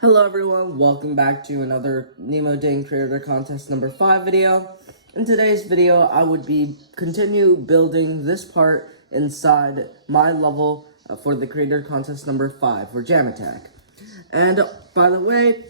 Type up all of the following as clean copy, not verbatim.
Hello everyone, welcome back to another Nemo Dane Creator Contest number 5 video. In today's video, I would continue building this part inside my level for the Creator Contest number 5 for Jam Attack. And by the way,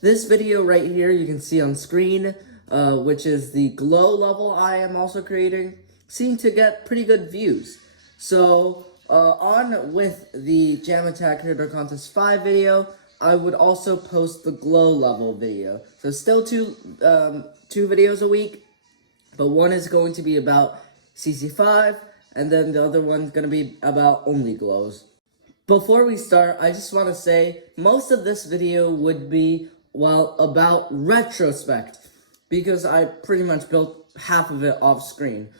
this video right here you can see on screen, which is the glow level I am also creating, seem to get pretty good views. So on with the Jam Attack Creator Contest 5 video, I would also post the glow level video. So still two videos a week, but one is going to be about CC5, and then the other one's going to be about only glows. Before we start, I just want to say, most of this video would be, well, about retrospect, because I pretty much built half of it off screen.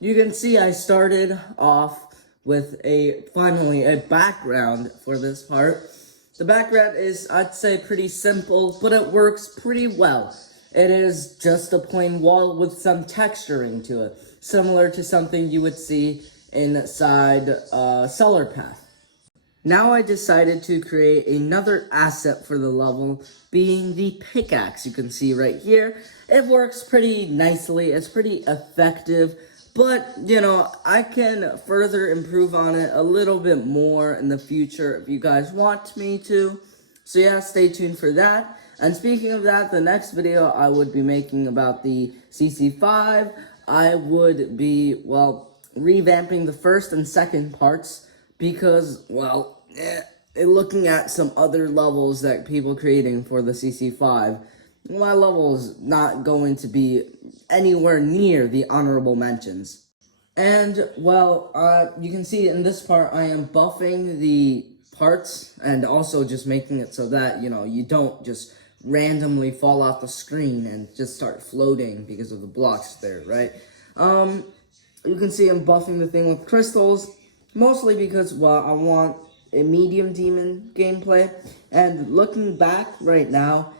You can see I started off with finally a background for this part. The background is, I'd say, pretty simple, but it works pretty well. It is just a plain wall with some texturing to it, similar to something you would see inside Cellar Path. Now I decided to create another asset for the level, being the pickaxe you can see right here. It works pretty nicely, it's pretty effective. But, you know, I can further improve on it a little bit more in the future if you guys want me to. So yeah, stay tuned for that. And speaking of that, the next video I would be making about the CC5, I would be, well, revamping the first and second parts because, well, looking at some other levels that people creating for the CC5, my level is not going to be anywhere near the honorable mentions. And, well, you can see in this part, I am buffing the parts and also just making it so that, you know, you don't just randomly fall off the screen and just start floating because of the blocks there, right? You can see I'm buffing the thing with crystals, mostly because, well, I want a medium demon gameplay. And looking back right now,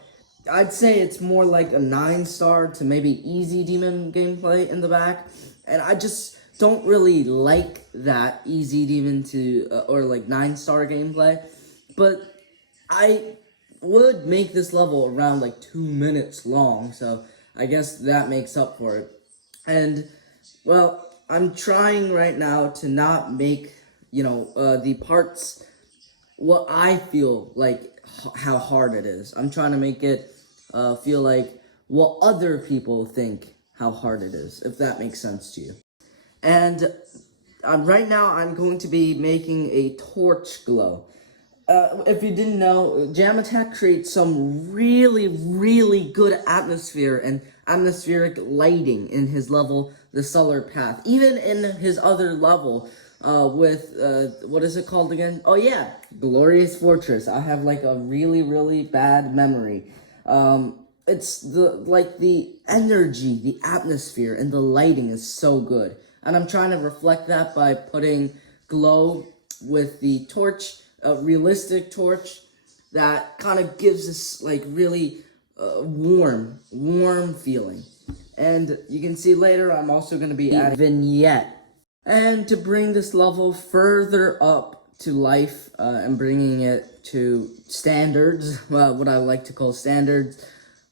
I'd say it's more like a 9-star to maybe easy demon gameplay in the back, and I just don't really like that easy demon to, or like 9-star gameplay, but I would make this level around like 2 minutes long, so I guess that makes up for it. And, well, I'm trying right now to not make, you know, the parts what I feel like how hard it is. I'm trying to make it feel like what other people think how hard it is, if that makes sense to you. And right now I'm going to be making a torch glow. If you didn't know, Jam Attack creates some really good atmosphere and atmospheric lighting in his level, the Cellar Path. Even in his other level, with, what is it called again? Oh yeah, Glorious Fortress. I have like a really bad memory. It's the energy, the atmosphere, and the lighting is so good. And I'm trying to reflect that by putting glow with the torch, a realistic torch that kind of gives this like really warm feeling. And you can see later I'm also going to be adding a vignette. And to bring this level further up to life and bringing it to standards, what I like to call standards,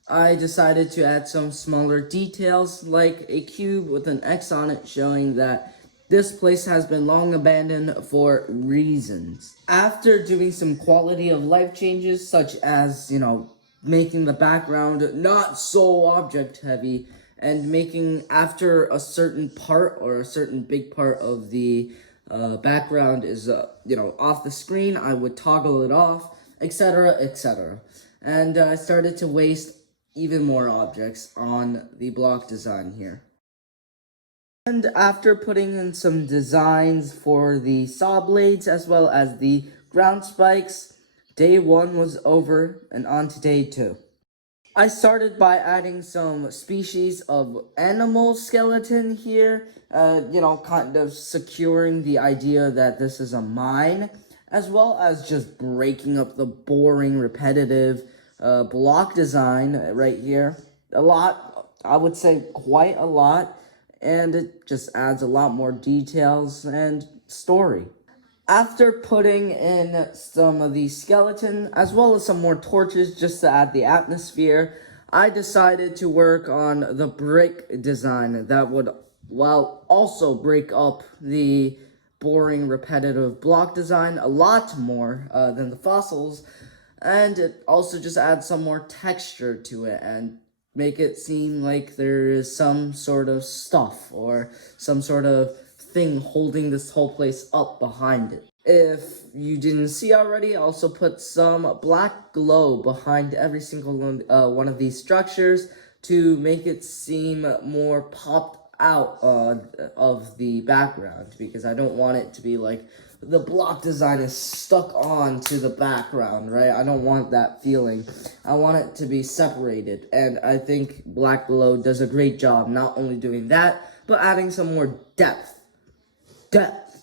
I decided to add some smaller details like a cube with an X on it showing that this place has been long abandoned for reasons. After doing some quality of life changes such as, you know, making the background not so object heavy and making after a certain part or a certain big part of the background is, you know, off the screen, I would toggle it off, etc., etc. And I started to waste even more objects on the block design here. And after putting in some designs for the saw blades as well as the ground spikes, day 1 was over and on to day 2. I started by adding some species of animal skeleton here, you know, kind of securing the idea that this is a mine, as well as just breaking up the boring, repetitive block design right here. A lot, I would say quite a lot, and it just adds a lot more details and story. After putting in some of the skeleton, as well as some more torches just to add the atmosphere, I decided to work on the brick design that would, well, also break up the boring, repetitive block design a lot more than the fossils, and it also just adds some more texture to it and make it seem like there is some sort of stuff or some sort of thing holding this whole place up behind it. If you didn't see already, I also put some black glow behind every single one of these structures to make it seem more popped out of the background, because I don't want it to be like the block design is stuck on to the background, right? I don't want that feeling. I want it to be separated, and I think black glow does a great job not only doing that, but adding some more depth. Depth.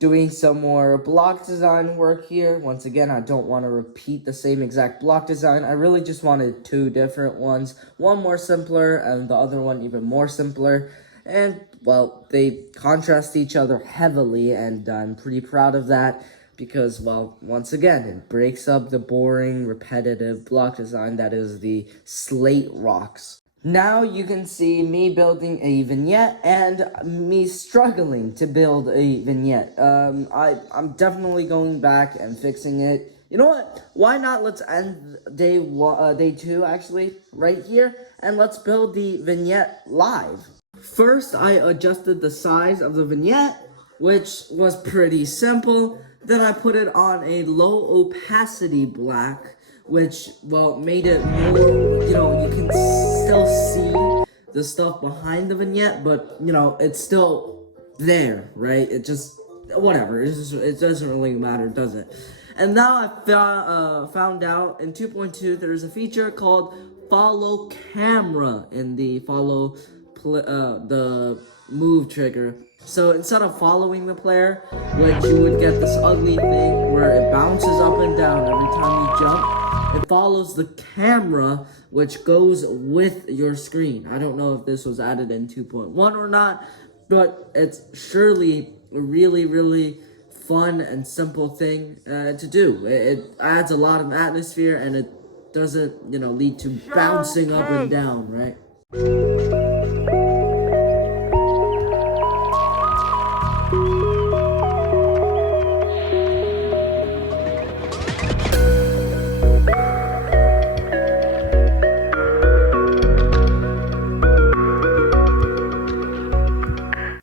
Doing some more block design work here. Once again, I don't want to repeat the same exact block design. I really just wanted two different ones. One more simpler and the other one even more simpler. And, well, they contrast each other heavily, and I'm pretty proud of that because, well, once again, it breaks up the boring, repetitive block design that is the slate rocks. Now you can see me building a vignette and me struggling to build a vignette. I'm definitely going back and fixing it. You know what? Why not? Let's end day 2 actually right here, and let's build the vignette live. First, I adjusted the size of the vignette, which was pretty simple. Then I put it on a low opacity black, which, well, made it more, you can still see the stuff behind the vignette, but, it's still there, right? It just, whatever, it doesn't really matter, does it? And now I found out in 2.2 there's a feature called follow camera in the the move trigger. So instead of following the player, which you would get this ugly thing where it bounces up and down every time you jump, it follows the camera, which goes with your screen. I don't know if this was added in 2.1 or not, but it's surely a really, really fun and simple thing to do. It adds a lot of atmosphere, and it doesn't, lead to bouncing up and down, right?